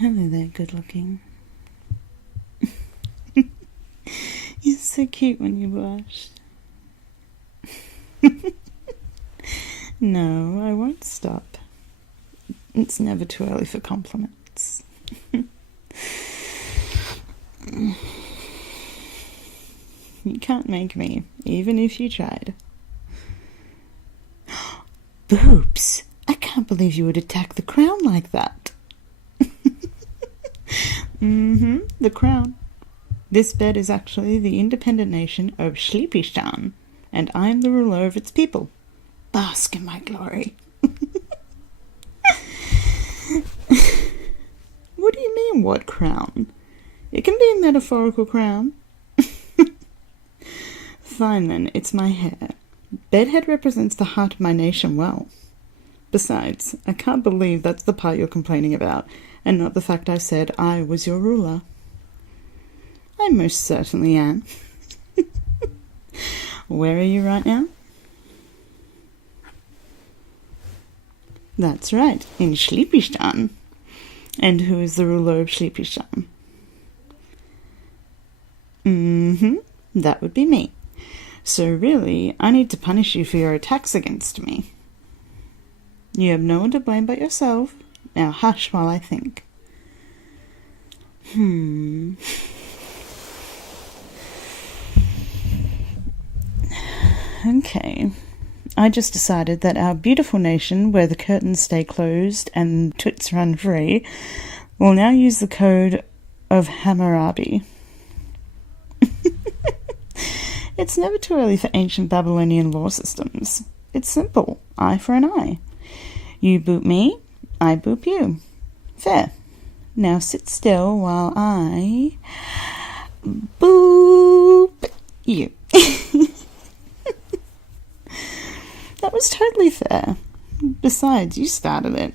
Hello there, good looking. You're so cute when you blush. No, I won't stop. It's never too early for compliments. You can't make me, even if you tried. Boobs! I can't believe you would attack the crown like that. The crown. This bed is actually the independent nation of Sleepystan, and I am the ruler of its people. Bask in my glory. What do you mean, what crown? It can be a metaphorical crown. Fine then, it's my hair. Bedhead represents the heart of my nation well. Besides, I can't believe that's the part you're complaining about, and not the fact I said I was your ruler. I most certainly am. Where are you right now? That's right, in Sleepystan. And who is the ruler of Sleepystan? That would be me. So really, I need to punish you for your attacks against me. You have no one to blame but yourself. Now hush while I think. Okay. I just decided that our beautiful nation, where the curtains stay closed and twits run free, will now use the code of Hammurabi. It's never too early for ancient Babylonian law systems. It's simple. Eye for an eye. You boop me, I boop you. Fair. Now sit still while I boop you. That was totally fair. Besides, you started it.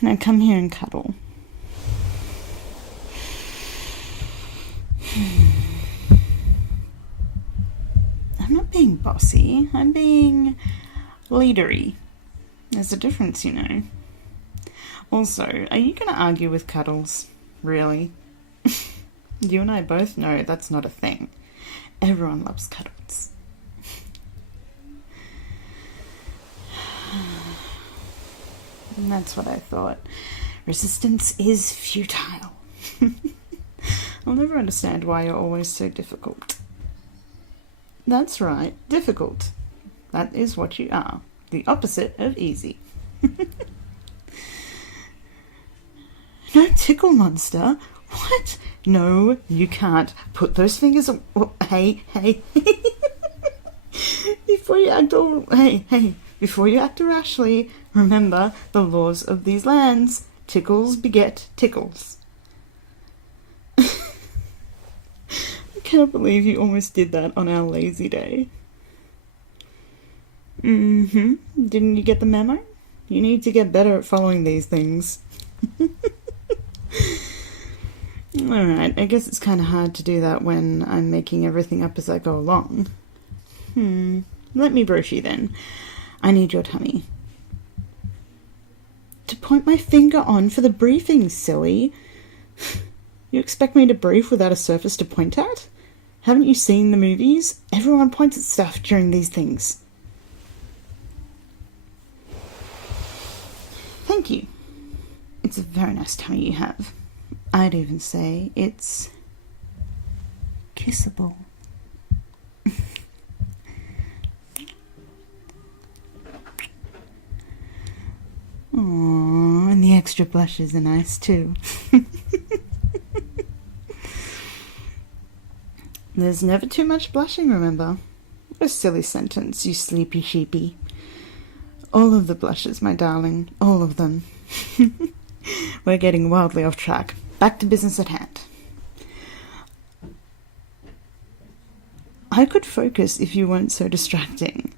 Now come here and cuddle. I'm not being bossy. I'm being leadery. There's a difference, you know. Also, are you going to argue with Cuddles? Really? You and I both know that's not a thing. Everyone loves Cuddles. And that's what I thought. Resistance is futile. I'll never understand why you're always so difficult. That's right, difficult. That is what you are. The opposite of easy. No tickle monster. What? No, you can't. Put those fingers on. Oh, hey. Before you act rashly, remember the laws of these lands. Tickles beget tickles. I can't believe you almost did that on our lazy day. Didn't you get the memo? You need to get better at following these things. Alright, I guess it's kind of hard to do that when I'm making everything up as I go along. Let me brush you then. I need your tummy. To point my finger on for the briefing, silly. You expect me to brief without a surface to point at? Haven't you seen the movies? Everyone points at stuff during these things. Thank you. It's a very nice tummy you have. I'd even say it's kissable. Aww, and the extra blushes are nice too. There's never too much blushing, remember? What a silly sentence, you sleepy sheepy. All of the blushes, my darling. All of them. We're getting wildly off track. Back to business at hand. I could focus if you weren't so distracting.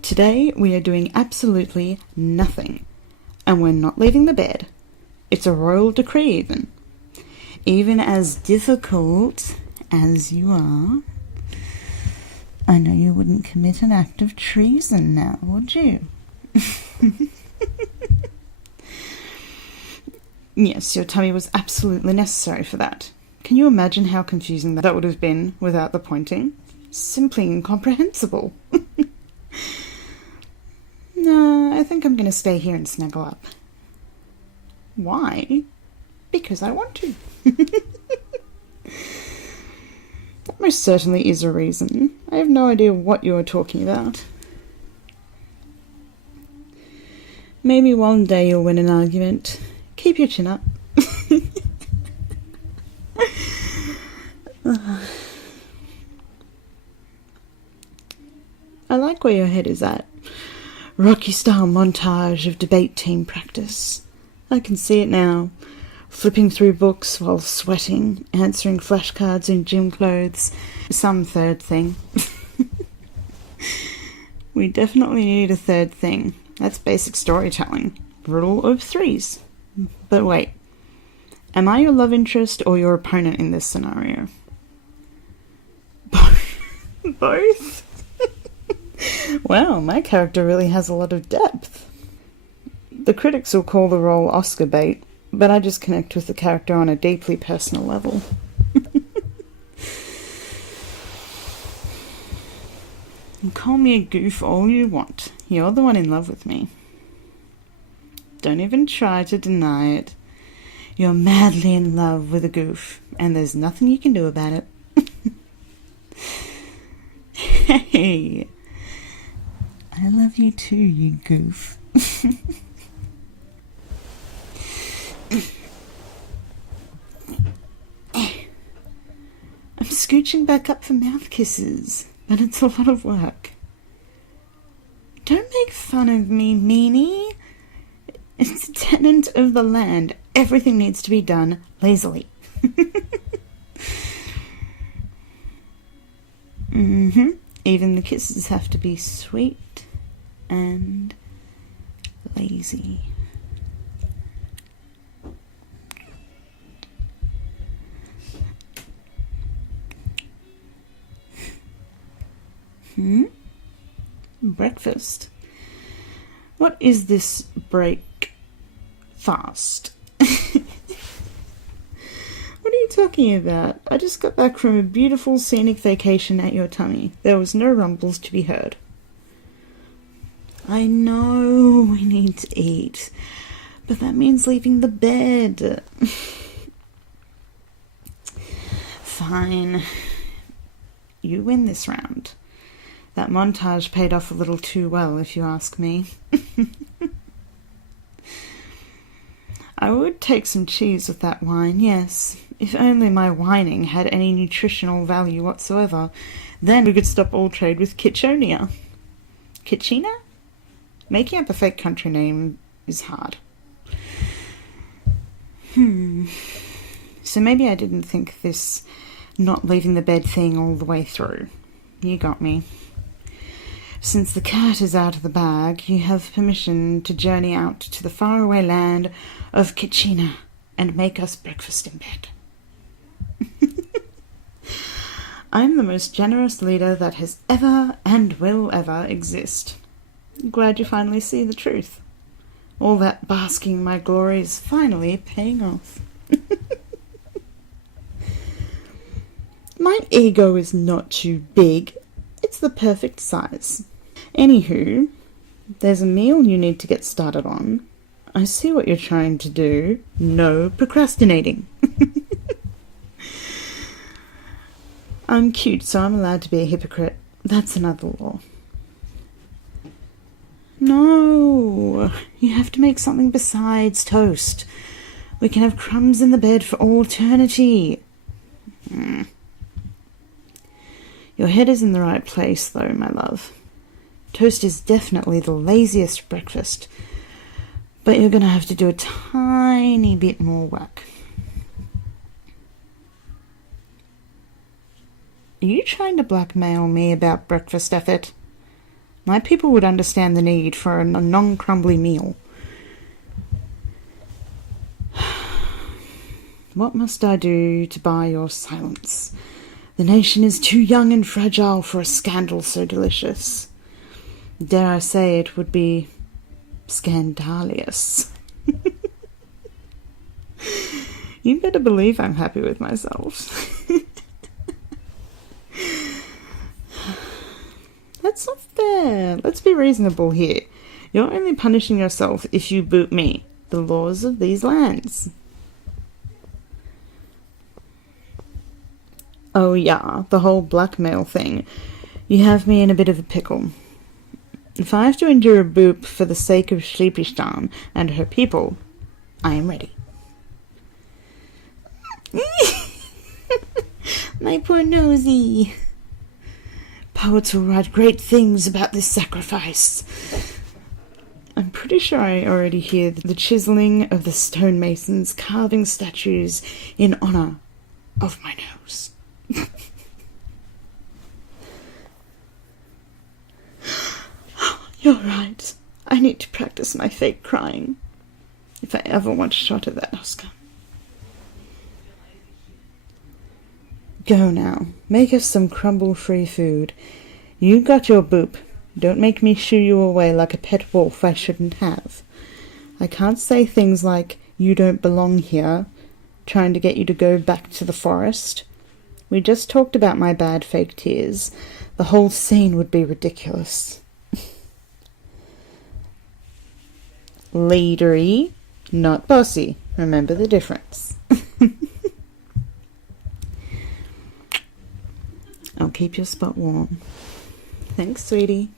Today we are doing absolutely nothing. And we're not leaving the bed. It's a royal decree even. Even as difficult as you are, I know you wouldn't commit an act of treason now, would you? Yes, your tummy was absolutely necessary for that. Can you imagine how confusing that would have been without the pointing? Simply incomprehensible. No, I think I'm going to stay here and snuggle up. Why? Because I want to. That most certainly is a reason. I have no idea what you are talking about. Maybe one day you'll win an argument. Keep your chin up. I like where your head is at. Rocky-style montage of debate team practice. I can see it now. Flipping through books while sweating, answering flashcards in gym clothes. Some third thing. We definitely need a third thing. That's basic storytelling. Rule of threes. But wait. Am I your love interest or your opponent in this scenario? Both? Wow, my character really has a lot of depth. The critics will call the role Oscar bait, but I just connect with the character on a deeply personal level. Call me a goof all you want. You're the one in love with me. Don't even try to deny it. You're madly in love with a goof, and there's nothing you can do about it. Hey, I love you too, you goof. I'm scooching back up for mouth kisses, but it's a lot of work. Don't make fun of me, meanie. It's a tenant of the land. Everything needs to be done lazily. Even the kisses have to be sweet and lazy. Breakfast. What is this break fast? What are you talking about? I just got back from a beautiful scenic vacation at your tummy. There was no rumbles to be heard. I know we need to eat, but that means leaving the bed. Fine. You win this round. That montage paid off a little too well, if you ask me. I would take some cheese with that wine, yes. If only my whining had any nutritional value whatsoever. Then we could stop all trade with Kitchonia. Kitchina? Making up a fake country name is hard. So maybe I didn't think this not leaving the bed thing all the way through. You got me. Since the cat is out of the bag, you have permission to journey out to the faraway land of Kitchina and make us breakfast in bed. I'm the most generous leader that has ever and will ever exist. Glad you finally see the truth. All that basking in my glory is finally paying off. My ego is not too big. It's the perfect size. Anywho, there's a meal you need to get started on. I see what you're trying to do. No procrastinating. I'm cute, so I'm allowed to be a hypocrite. That's another law. No, you have to make something besides toast. We can have crumbs in the bed for all eternity. Your head is in the right place, though, my love. Toast is definitely the laziest breakfast, but you're going to have to do a tiny bit more work. Are you trying to blackmail me about breakfast effort? My people would understand the need for a non-crumbly meal. What must I do to buy your silence? The nation is too young and fragile for a scandal so delicious. Dare I say it would be scandalous. You better believe I'm happy with myself. That's not fair. Let's be reasonable here. You're only punishing yourself if you boot me. The laws of these lands. Oh yeah, the whole blackmail thing. You have me in a bit of a pickle. If I have to endure a boop for the sake of Sleepystan and her people, I am ready. My poor nosy. Poets will write great things about this sacrifice. I'm pretty sure I already hear the chiseling of the stonemasons carving statues in honor of my nose. You're right. I need to practice my fake crying if I ever want a shot of that Oscar. Go now. Make us some crumble-free food. You got your boop. Don't make me shoo you away like a pet wolf I shouldn't have. I can't say things like, you don't belong here, trying to get you to go back to the forest. We just talked about my bad fake tears. The whole scene would be ridiculous. Leadery, not bossy. Remember the difference. I'll keep your spot warm. Thanks, sweetie.